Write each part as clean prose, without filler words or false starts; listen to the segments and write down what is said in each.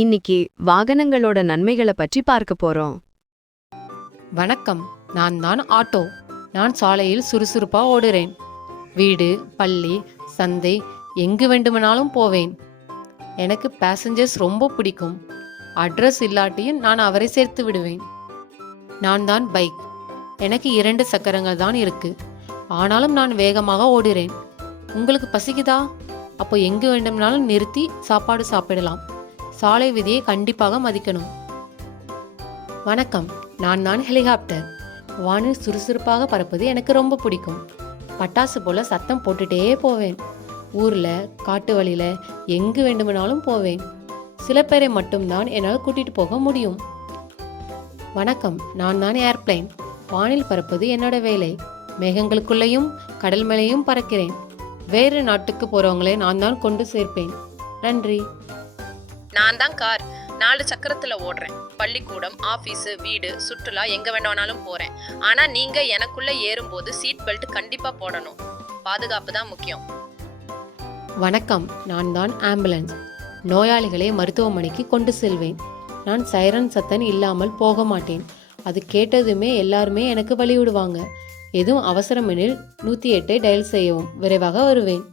இன்னைக்கு வாகனங்களோட நன்மைகளை பற்றி பார்க்க போறோம். வணக்கம், நான் தான் ஆட்டோ. நான் சாலையில் சுறுசுறுப்பா ஓடுறேன். வீடு, பள்ளி, சந்தை எங்கு வேண்டுமானாலும் போவேன். எனக்கு பேசஞ்சர்ஸ் ரொம்ப பிடிக்கும். அட்ரஸ் இல்லாட்டியும் நான் அவரை சேர்த்து விடுவேன். நான் தான் பைக். எனக்கு 2 சக்கரங்கள் தான் இருக்கு. ஆனாலும் நான் வேகமாக ஓடுறேன். உங்களுக்கு பசிக்குதா? அப்போ எங்கு வேண்டுமானாலும் நிறுத்தி சாப்பாடு சாப்பிடலாம். சாலை விதியை கண்டிப்பாக மதிக்கணும். வணக்கம், நான் தான் ஹெலிகாப்டர். வானில் சுறுசுறுப்பாக பறப்பது எனக்கு ரொம்ப பிடிக்கும். பட்டாசு போல சத்தம் போட்டுட்டே போவேன். ஊர்ல, காட்டு வழியில எங்கு வேண்டுமானாலும் போவேன். சில பேரை மட்டும்தான் என்னால் கூட்டிட்டு போக முடியும். வணக்கம், நான் தான் ஏர்பிளைன். வானில் பறப்பது என்னோட வேலை. மேகங்களுக்குள்ளேயும் கடல் மேலேயும் பறக்கிறேன். வேறு நாட்டுக்கு போறவங்களை நான் தான் கொண்டு சேர்ப்பேன். நன்றி. நான் தான் கார். 4 சக்கரத்துல ஓடுறேன். பள்ளிக்கூடம், ஆபீஸ், வீடு, சுற்றுலா எங்க வேணாலும் போறேன். ஆனா நீங்க எனக்குள்ள ஏறும்போது சீட் பெல்ட் கண்டிப்பா போடணும். பாதுகாப்பு தான் முக்கியம். வணக்கம், நான் தான் ஆம்புலன்ஸ். நோயாளிகளை மருத்துவமனைக்கு கொண்டு செல்வேன். நான் சைரன் சத்தம் இல்லாமல் போக மாட்டேன். அது கேட்டதுமே எல்லாருமே எனக்கு வழி விடுவாங்க. எதுவும் அவசரமெனில் 108 டயல் செய்யவும் விரைவாக வருவேன்.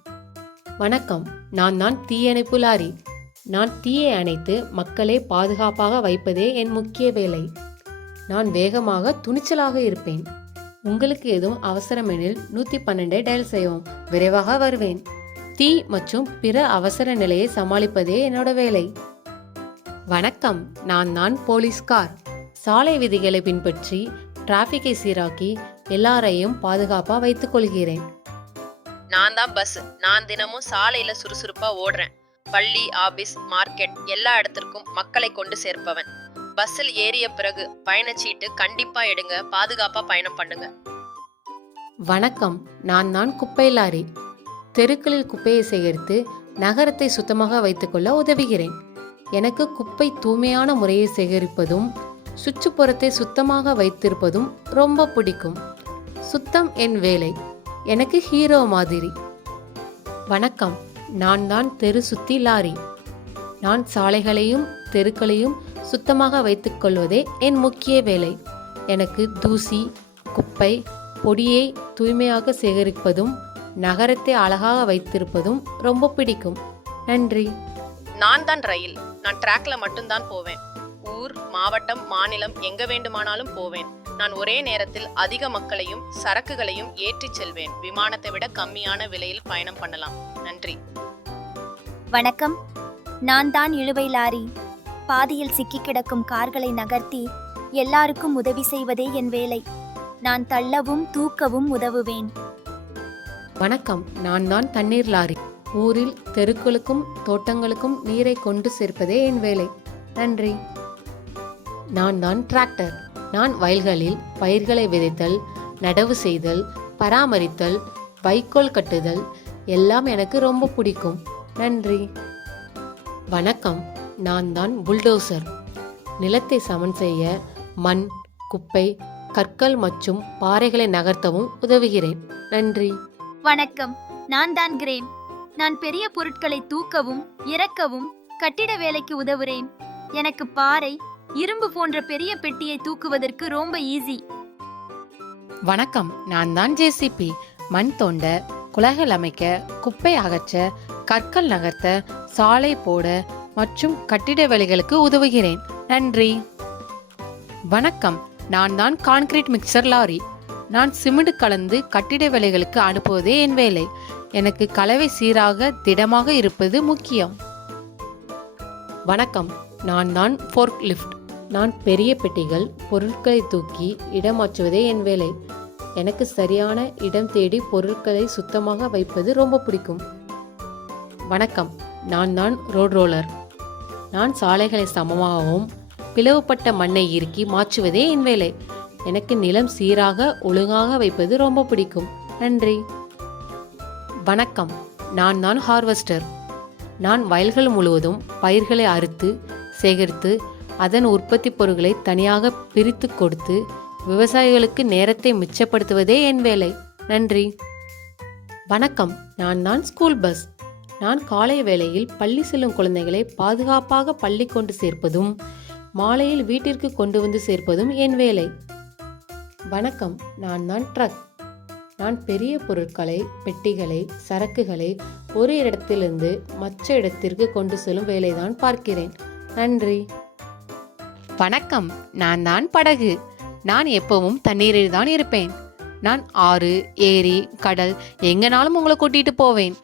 வணக்கம், நான் தான் தீயணைப்பு லாரி. நான் தீயை அணைத்து மக்களை பாதுகாப்பாக வைப்பதே என் முக்கிய வேலை. நான் வேகமாக துணிச்சலாக இருப்பேன். உங்களுக்கு எதுவும் அவசரமெனில் 112 டயல் செய்யவும் விரைவாக வருவேன். தீ மற்றும் பிற அவசர நிலையை சமாளிப்பதே என்னோட வேலை. வணக்கம், நான் தான் போலீஸ்கார். சாலை விதிகளை பின்பற்றி டிராபிக்கை சீராக்கி எல்லாரையும் பாதுகாப்பா வைத்துக் கொள்கிறேன். நான் தான் பஸ். நான் தினமும் சாலையில சுறுசுறுப்பா ஓடுறேன். பள்ளி, ஆபீஸ், மார்க்கெட் எல்லா இடத்திற்கும் மக்களை கொண்டு சேர்ப்பவன். பஸ்ஸில் ஏறிய பிறகு பயணச்சீட்டு கண்டிப்பா எடுங்க. பாதுகாப்பா பயணம் பண்ணுங்க. வணக்கம், நான் தான் குப்பை லாரி. தெருக்களில் குப்பையை சேகரித்து நகரத்தை சுத்தமாக வைத்துக்கொள்ள உதவுகிறேன். எனக்கு குப்பை தூய்மையான முறையை சேகரிப்பதும் சுற்றுப்புறத்தை சுத்தமாக வைத்திருப்பதும் ரொம்ப பிடிக்கும். சுத்தம் என் வேலை. எனக்கு ஹீரோ மாதிரி. வணக்கம், நான் தான் தெரு சுத்தி லாரி. நான் சாலைகளையும் தெருக்களையும் சுத்தமாக வைத்துக் கொள்வதே என் முக்கிய வேலை. எனக்கு தூசி, குப்பை, பொடியை தூய்மையாக சேகரிப்பதும் நகரத்தை அழகாக வைத்திருப்பதும் ரொம்ப பிடிக்கும். நன்றி. நான் தான் ரயில். நான் ட்ராக்ல மட்டும்தான் போவேன். ஊர், மாவட்டம், மாநிலம் எங்க வேண்டுமானாலும் போவேன். நான் ஒரே நேரத்தில் அதிக மக்களையும் சரக்குகளையும் ஏற்றிச் செல்வேன். விமானத்தை விட கம்மியான விலையில் பயணம் பண்ணலாம். நன்றி. வணக்கம், நான் தான் இழுவை லாரி. பாதியில் சிக்கி கிடக்கும் கார்களை நகர்த்தி எல்லாருக்கும் உதவி செய்வதே என் வேலை. நான் தள்ளவும் தூக்கவும் உதவுவேன். வணக்கம், நான் தான் தண்ணீர் லாரி. ஊரில் தெருக்களுக்கும் தோட்டங்களுக்கும் நீரை கொண்டு சேர்ப்பதே என் வேலை. நன்றி. நான் தான் டிராக்டர். நான் வயல்களில் பயிர்களை விதைத்தல், நடவு செய்தல், பராமரித்தல், வைக்கோல் கட்டுதல் எல்லாம் எனக்கு ரொம்ப பிடிக்கும். நன்றி. வணக்கம், நான் தான் புல்டோசர். நிலத்தை சமன் செய்ய மண், குப்பை, கற்கள் மற்றும் பாறைகளை நகர்த்தவும் உதவுகிறேன். நன்றி. வணக்கம், நான் தான் கிரேன். நான் பெரிய பொருட்களை தூக்கவும் இறக்கவும் கட்டிட வேலைக்கு உதவுறேன். எனக்கு பாறை, இரும்பு போன்ற பெரிய பெட்டியை தூக்குவதற்கு ரொம்ப ஈஸி. வணக்கம், நான் தான் ஜேசிபி. மண் தோண்ட, குழாய்கள் அமைக்க, குப்பை அகற்ற, கற்கள் நகர்த்த, சாலை போட மற்றும் கட்டிட வேலைகளுக்கு உதவுகிறேன். நன்றி. வணக்கம், நான் தான் கான்கிரீட் மிக்சர் லாரி. நான் சிமெண்ட் கலந்து கட்டிட வேலைகளுக்கு அனுப்புவதே என் வேலை. எனக்கு கலவை சீராக திடமாக இருப்பது முக்கியம். வணக்கம், நான் தான் ஃபோர்க் லிஃப்ட். நான் பெரிய பெட்டிகள், பொருட்களை தூக்கி இடமாற்றுவதே என் வேலை. எனக்கு சரியான இடம் தேடி பொருட்களை சுத்தமாக வைப்பது ரொம்ப பிடிக்கும். வணக்கம், நான் தான் ரோட் ரோலர். நான் சாலைகளை சமமாகவும் பிளவுபட்ட மண்ணை இறுக்கி மாற்றுவதே என் வேலை. எனக்கு நிலம் சீராக ஒழுங்காக வைப்பது ரொம்ப பிடிக்கும். நன்றி. வணக்கம், நான் தான் ஹார்வெஸ்டர். நான் வயல்கள் முழுவதும் பயிர்களை அறுத்து சேகரித்து அதன் உற்பத்தி பொருட்களை தனியாக பிரித்து கொடுத்து விவசாயிகளுக்கு நேரத்தை மிச்சப்படுத்துவதே என் வேலை. நன்றி. வணக்கம், நான் தான் ஸ்கூல் பஸ். நான் காலை வேளையில் பள்ளி செல்லும் குழந்தைகளை பாதுகாப்பாக பள்ளி கொண்டு சேர்ப்பதும் மாலையில் வீட்டிற்கு கொண்டு வந்து சேர்ப்பதும் என் வேலை. வணக்கம், நான் தான் ட்ரக். நான் பெரிய பொருட்களை, பெட்டிகளை, சரக்குகளை ஒரு இடத்திலிருந்து மற்ற இடத்திற்கு கொண்டு செல்லும் வேலைதான் பார்க்கிறேன். நன்றி. வணக்கம், நான் தான் படகு. நான் எப்பவும் தண்ணீரில் தான் இருப்பேன். நான் ஆறு, ஏரி, கடல் எங்கனாலும் உங்களை கூட்டிட்டு போவேன்.